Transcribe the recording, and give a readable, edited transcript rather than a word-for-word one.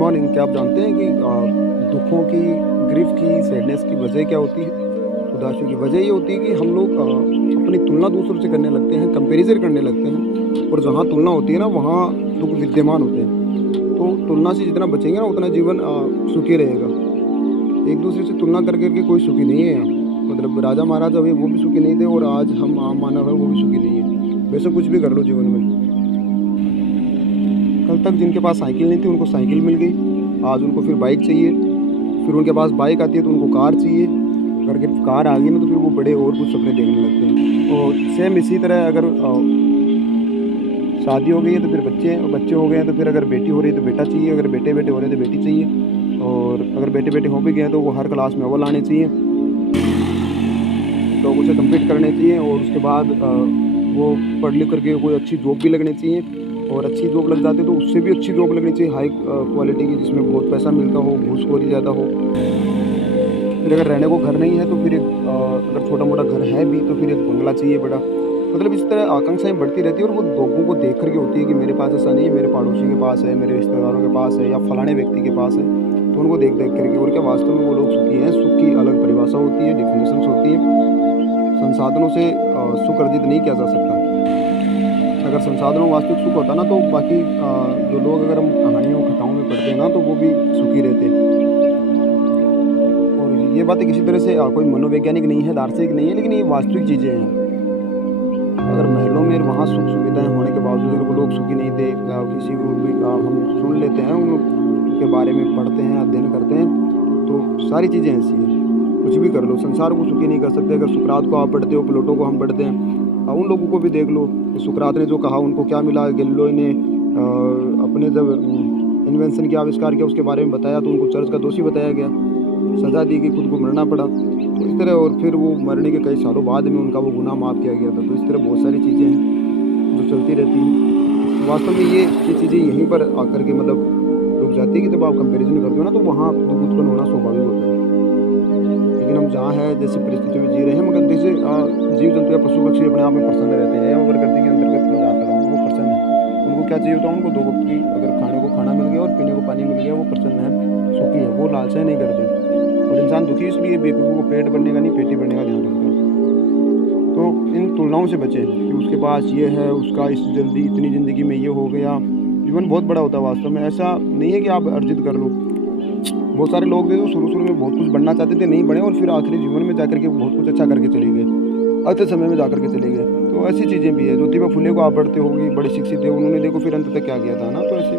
Morning. क्या आप जानते हैं कि दुखों की, ग्रीफ की, सैडनेस की वजह क्या होती है? उदासी की वजह ये होती है कि हम लोग अपनी तुलना दूसरों से करने लगते हैं, कंपैरिजन करने लगते हैं, और जहाँ तुलना होती है ना, वहाँ दुख विद्यमान होते हैं। तो तुलना से जितना बचेंगे ना, उतना जीवन सुखी रहेगा। एक दूसरे से तुलना कर करके कोई सुखी नहीं है यहाँ। मतलब राजा महाराजा हुए वो भी सुखी नहीं थे, और आज हम आम मानव है वो भी सुखी नहीं है। वैसे कुछ भी कर लो जीवन में। कल तक जिनके पास साइकिल नहीं थी उनको साइकिल मिल गई, आज उनको फिर बाइक चाहिए। फिर उनके पास बाइक आती है तो उनको कार चाहिए। अगर के कार आ गई ना, तो फिर वो बड़े और कुछ सपने देखने लगते हैं। और सेम इसी तरह अगर शादी हो गई है तो फिर बच्चे, और बच्चे हो गए हैं तो फिर अगर बेटी हो रही है तो बेटा चाहिए, अगर बेटे बेटे हो रहे हैं तो बेटी चाहिए, और अगर बेटे बेटे हो भी गए हैं तो वो हर क्लास में अव्वल आने चाहिए, तो उसे कम्पीट करने चाहिए। और उसके बाद वो पढ़ लिख करके कोई अच्छी जॉब भी लगनी चाहिए, और अच्छी जॉब लग जाती है तो उससे भी अच्छी जॉब लगनी चाहिए, हाई क्वालिटी की, जिसमें बहुत पैसा मिलता हो, घूसखोरी ज़्यादा हो। फिर अगर रहने को घर नहीं है तो फिर एक अगर छोटा मोटा घर है भी तो फिर एक बंगला चाहिए बड़ा। मतलब इस तरह आकांक्षाएं बढ़ती रहती है, और वो लोगों को देख करके होती है कि मेरे पास ऐसा नहीं है, मेरे पड़ोसी के पास है, मेरे रिश्तेदारों के पास है, या फलाने व्यक्ति के पास है। तो उनको देख देख करके, और क्या वास्तव में वो लोग सुखी हैं? सुख की अलग परिभाषा होती है, डिफिनेशंस होती है। संसाधनों से सुख अर्जित नहीं किया जा सकता। अगर संसाधनों में वास्तविक सुख होता ना, तो बाकी जो लोग, अगर हम कहानियों कथाओं में पढ़ते हैं ना, तो वो भी सुखी रहते। और ये बातें किसी तरह से कोई मनोवैज्ञानिक नहीं है, दार्शनिक नहीं है, लेकिन ये वास्तविक चीज़ें हैं। अगर महलों में वहाँ सुख सुविधाएं होने के बावजूद अगर वो लोग सुखी नहीं थे, किसी को भी हम सुन लेते हैं, उनके बारे में पढ़ते हैं, अध्ययन करते हैं, तो सारी चीज़ें ऐसी हैं। कुछ भी कर लो, संसार को सुखी नहीं कर सकते। अगर सुकरात को आप पढ़ते हो, प्लेटो को हम पढ़ते हैं, उन लोगों को भी देख लो कि सुकरात ने जो कहा उनको क्या मिला। गैलीलियो ने अपने जब इन्वेंशन की आविष्कार किया उसके बारे में बताया, तो उनको चर्च का दोषी बताया गया, सज़ा दी गई, खुद को मरना पड़ा। तो इस तरह, और फिर वो मरने के कई सालों बाद में उनका वो गुनाह माफ़ किया गया था। तो इस तरह बहुत सारी चीज़ें हैं जो चलती रहती हैं। तो वास्तव में ये चीज़ें यहीं पर आकर के मतलब रुक जाती है कि जब आप कंपैरिजन करते हो ना, तो वहाँ दुख उत्पन्न होना स्वाभाविक होता है। लेकिन हम जहाँ है जैसी परिस्थिति में जी रहे हैं, मगर जैसे जीव जंतु या पशु पक्षी अपने आप में प्रसन्न रहते हैं, या प्रकृति के अंतर्गत में जहाँ खड़ा हूँ वो प्रसन्न है। उनको क्या चाहिए होता है? उनको दो वक्त की अगर खाने को खाना मिल गया और पीने को पानी मिल गया, वो प्रसन्न है, सुखी है, वो लालसाएं नहीं करते। और इंसान दुखी इसलिए भी है क्योंकि वो पेट भरने का नहीं, पेटी भरने का ध्यान रखता है। तो इन तुलनाओं से बचें कि उसके पास ये है, उसका इस जल्दी इतनी ज़िंदगी में ये हो गया। जीवन बहुत बड़ा होता है वास्तव में। ऐसा नहीं है कि आप अर्जित कर लो। बहुत सारे लोग थे जो शुरू-शुरू में बहुत कुछ बनना चाहते थे, नहीं बने, और फिर आखिरी जीवन में जाकर के बहुत कुछ अच्छा करके चले गए, अंत समय में जाकर के चले गए। तो ऐसी चीज़ें भी है। ज्योतिबा फुले को आप पढ़ते होगे, बड़े शिक्षित थे, उन्होंने देखो फिर अंत तक क्या किया था ना, तो ऐसे